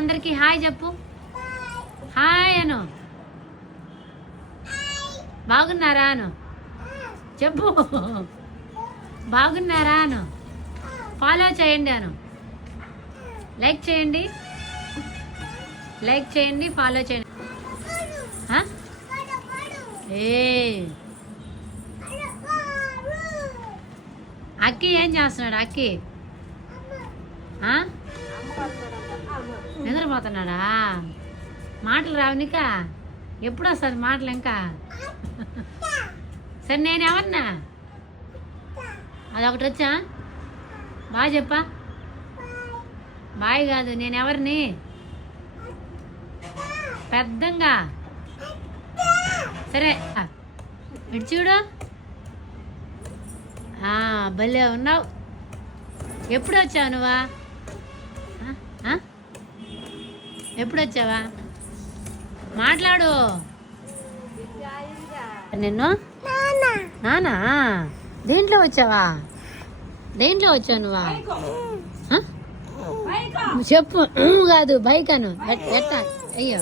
అందరికి హాయ్ చెప్పు. హాయ్ అను. బాగున్నారా అను చెప్పు. బాగున్నారా అను. ఫాలో చేయండి అను. లైక్ చేయండి, లైక్ చేయండి, ఫాలో చేయండి. అక్కి ఏం చేస్తున్నాడు? అక్కి నిద్రపోతున్నాడా? మాటలు రావునికా? ఎప్పుడు వస్తుంది మాటలు ఇంకా? సరే నేను ఎవరినా? అదొకటి వచ్చా? బాగా చెప్పా. బాయ్ కాదు, నేను ఎవరిని? పెద్దంగా. సరే ఇటు చూడు. భలే ఉన్నావు. ఎప్పుడు వచ్చావు నువ్వా? ఎప్పుడు వచ్చావా? మాట్లాడు. నిన్ను నానా దేంట్లో వచ్చావా? దేంట్లో వచ్చావు నువ్వా? చెప్పు. కాదు బైక్ అను. ఎట్టా? అయ్యో